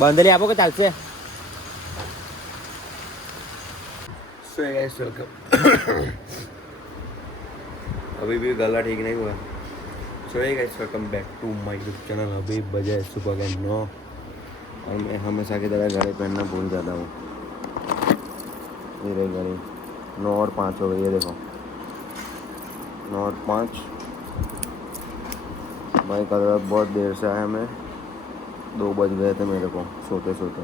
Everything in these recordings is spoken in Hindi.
બાંધેલી આપો કે ચાલશે? अभी भी गला ठीक नहीं हुआ। So hey guys, welcome back to my YouTube channel. अभी बजे सुबह के 9 और मैं हमेशा की तरह गाड़ी पहनना भूल जाता हूँ। ये रही गाड़ी, 9:05 हो गई है, देखो 9:05। भाई कल रात बहुत देर से आया मैं, 2 बज गए थे मेरे को सोते सोते,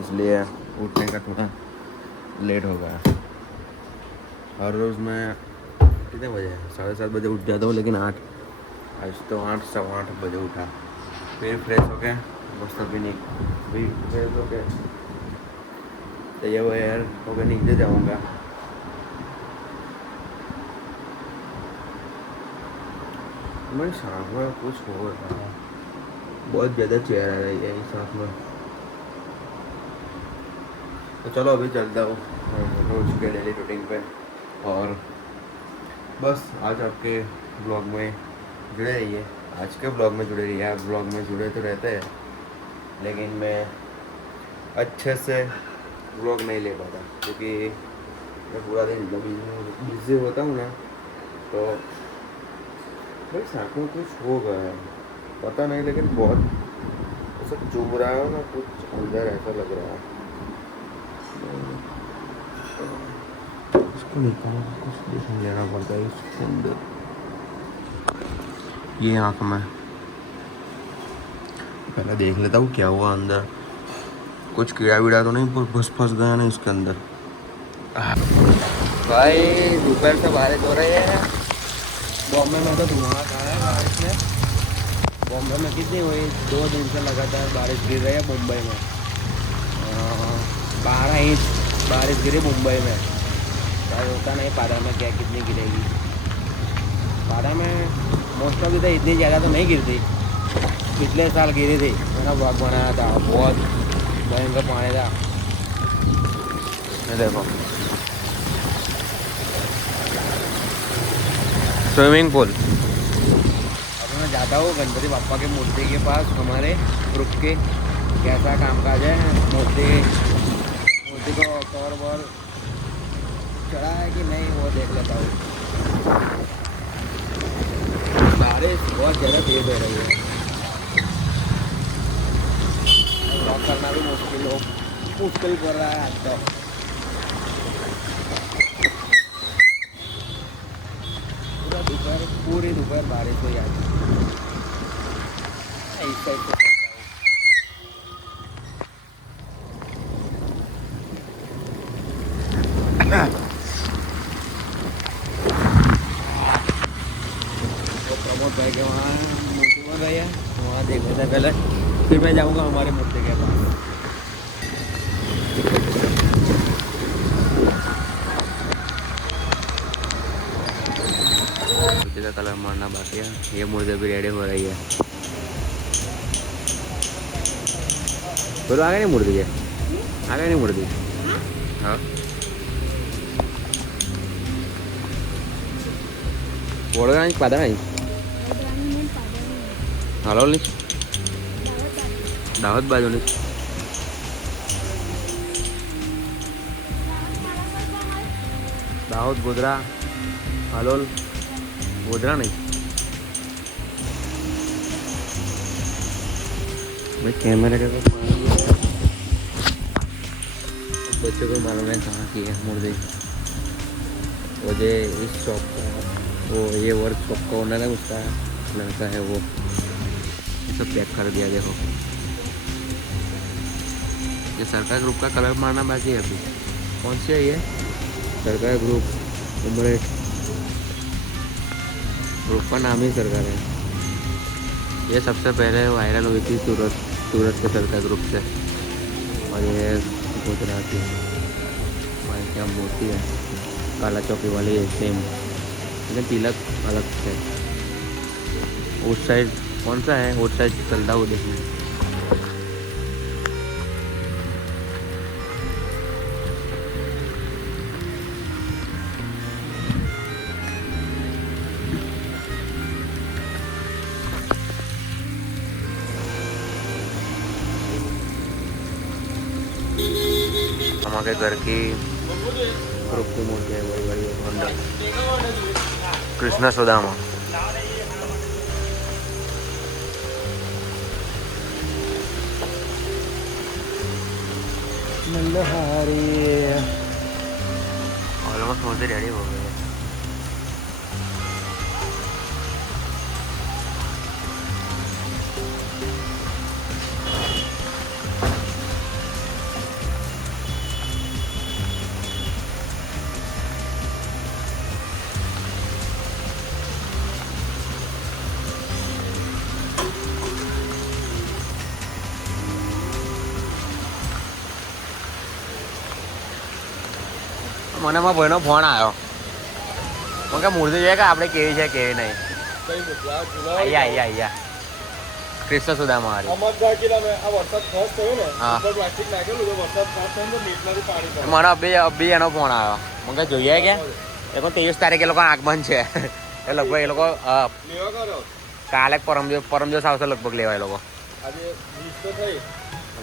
इसलिए उठने का थोड़ा लेट हो गया। हर रोज़ मैं कितने बजे 7:30 बजे उठ जाता हूँ, लेकिन आज तो 8 सवा 8 बजे उठा। फिर फ्रेश हो गया, मस्त भी फ्रेश हो गया, तैयार वैयार हो गया, नीचे जाऊँगा। मैं साथ में कुछ हो रहा है, बहुत ज़्यादा चेयर आ रही है साथ में। तो चलो अभी चलता हूँ रोज के डेली रूटीन पे, और बस आज आपके ब्लॉग में जुड़े रहिए। आज के ब्लॉग में जुड़े रहिए। आप ब्लॉग में जुड़े तो रहते हैं, लेकिन मैं अच्छे से ब्लॉग नहीं ले पाता, क्योंकि मैं पूरा दिन बिजी होता हूँ ना। तो भाई साथ में कुछ हो गया है, पता नहीं, लेकिन बहुत ऐसा चुभ रहा है ना, कुछ अंदर ऐसा लग रहा है। इसको निकाल कुछ देख लेना पड़ता है इसके अंदर। ये आँख में पहले देख लेता हूँ क्या हुआ अंदर, कुछ कीड़ा वीड़ा तो नहीं फंस गया ना इसके अंदर। भाई दोपहर से बारिश हो रही है बॉम्बे में, तो धुआं खा है बारिश में। बॉम्बे में कितनी हुई, 2 दिन से लगातार बारिश गिर रही है मुंबई में। 12 इंच बारिश गिरी मुंबई में। भाई होता नहीं पारा में क्या कितनी गिरेगी। पारा में मोस्ट ऑफ तो इतनी ज़्यादा तो नहीं गिरती, पिछले साल गिरी थी, मैंने ब्लॉग बनाया था, बहुत भयंकर पानी था। देखो स्विमिंग पूल। अब मैं जाता हूँ गणपति बापा के मूर्ति के पास, हमारे ग्रुप के कैसा कामकाज है, मूर्ति को कवर वर चढ़ा है कि नहीं वो देख लेता हूँ। बारिश बहुत ज़्यादा तेज हो रही है, वॉक करना भी मुश्किल कर रहा है आज तो। पूरी दोपहर बारिश हुई आज। इस साइड से तो प्रमोद भाई के वहाँ मूर्ति बन रही है, वहाँ देख लेते हैं पहले, फिर मैं जाऊँगा हमारे मूर्ति के पास। मूर्ति का कलर मारना बाकी है, ये मूर्ति भी रेडी हो रही है। बोलो आगे नहीं मूर्ति है, आगे नहीं मूर्ति। हाँ वडोदरा पादा नहीं, हलोल नहीं, दाहोद बाजू नहीं, दाहोद गोधरा हलोल गोधरा नहीं। भाई कैमरे का तो बच्चों को मालूम है कहाँ की है मूर्ति। वो जो इस शॉप का, वो ये वर्कशॉप का ओनर है, उसका लड़का है, वो सब पैक कर दिया। देखो ये सरकार ग्रुप का कलर मारना बाकी है अभी। कौन सी है ये? सरकार ग्रुप उमरेट ग्रुप का नाम ही सरकार है। ये सबसे पहले वायरल हुई थी सूरत के सरकार ग्रुप से, और ये गुजरात की भाई क्या मूर्ति है, काला चौकी वाली है सेम, लेकिन तिलक अलग है। उस साइड कौन सा है, उस साइड चलता हुआ देखने। हमारे घर की ग्रुप की मूर्ति है बड़ी बड़ी अंदर कृष्ण सुदामा। ऑलमोस्ट मूर्ति रेडी हो गई है। મને મારા ભાઈનો ફોન આવ્યો. મને કે મૂર્તિ જોઈએ કે આપણે કેવી છે કેવી નહીં. અહીંયા કૃષ્ણ સુદામા મારી મને અભી એનો ફોન આવ્યો. મને કે જોઈએ કે એ 23 તારીખે એ લોકો આગમન છે એ લગભગ એ લોકો કાલે પરમ દિવસ આવશે લગભગ લેવા એ લોકો.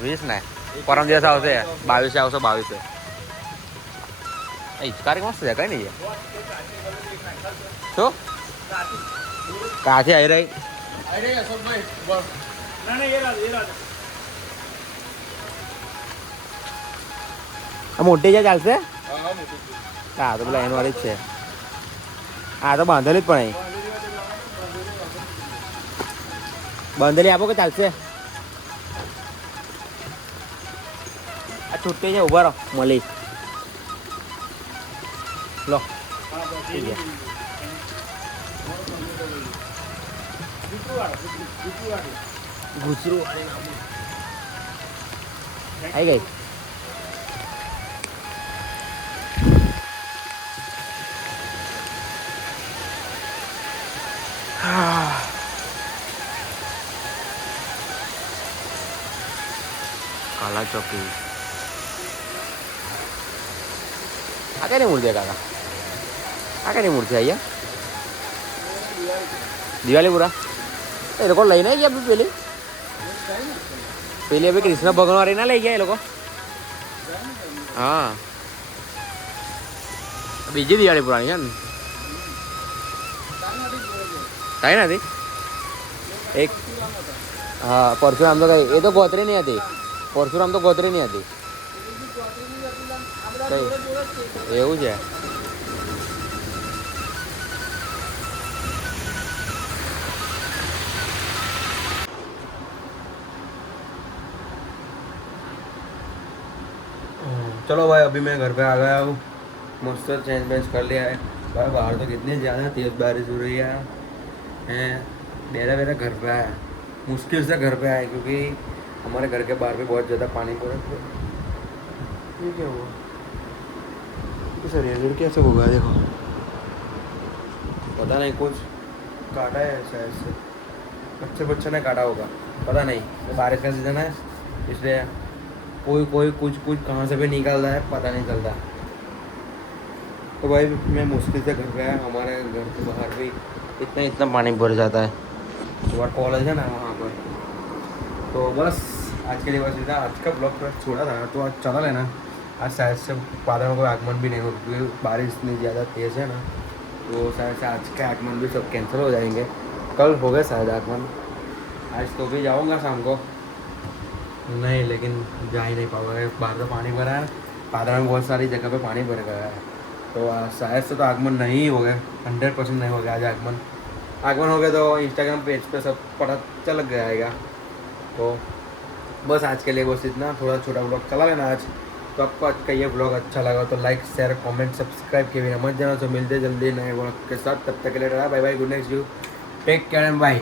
20 ને પરમ દિવસ આવશે 22 આવશે 22. હિચકારી મસ્ત છે કઈ નહીં શું કાથી આવી રહી મોટી છે ચાલશે. હા તો પેલા એનો વાળી જ છે. હા તો બાંધેલી જ પણ અહીં બાંધેલી આપો કે ચાલશે. આ છૂટી છે ઉભા રહો મળી લો ઘૂસરું આવી ગઈ. કાલા ચોકી આ કઈ મૂર્તિ કાકા આ કઈ મૂર્તિ અહીંયા દિવાળી પૂરા એ લોકો લઈને આવી ગયા પેલી હવે કૃષ્ણ ભગવાન વાળી ના લઈ ગયા એ લોકો. હા બીજી દિવાળી પુરાણી છે ને કઈ નથી એક. હા પરશુરામ તો કઈ એ તો ગોત્રી નહીં હતી. પરશુરામ તો ગોત્રી નહીં હતી કઈ એવું છે. चलो भाई अभी मैं घर पे आ गया हूँ. मस्त चेंज वेंज कर लिया है भाई. बाहर तो कितनी ज़्यादा तेज़ बारिश हो रही है हैं. मेरा घर पे आया मुश्किल से घर पे आया क्योंकि हमारे घर के बाहर भी बहुत ज़्यादा पानी पड़ा. ये क्या हुआ सर ये कैसे होगा देखो पता नहीं कुछ काटा है शायद से बच्चे ने काटा होगा पता नहीं. बारिश का सीज़न है इसलिए कोई कुछ कहाँ से भी निकल रहा है पता नहीं चलता. तो भाई मैं मुश्किल से घर पे आया. हमारे घर के बाहर भी इतना पानी भर जाता है. हमारा कॉलेज है ना वहाँ पर. तो बस आज के लिए बस इतना. आज का ब्लॉग थोड़ा छोड़ा था तो आज चला लेना. आज शायद से बादलों का आगमन भी नहीं हो क्योंकि बारिश इतनी ज़्यादा तेज़ है ना. तो शायद से आज के आगमन भी सब कैंसिल हो जाएंगे. कल हो गए शायद आगमन. आज तो भी जाऊँगा शाम को नहीं लेकिन जा ही नहीं पाऊंगा. बाहर तो पानी भरा है. पादरा में बहुत सारी जगह पे पानी भर गया है. तो शायद से तो आगमन नहीं हो गया. 100% नहीं हो गया आज आगमन. आगमन हो गया तो इंस्टाग्राम पेज पे सब पता चल जाएगा. तो बस आज के लिए बस इतना. थोड़ा छोटा ब्लॉग चला लेना आज. तो आपको आज का ये ब्लॉग अच्छा लगा तो लाइक शेयर कमेंट सब्सक्राइब के बिना मत जाना. तो मिलते जल्दी नए ब्लॉग के साथ. तब तक के लिए bye bye. Good night you take care and bye.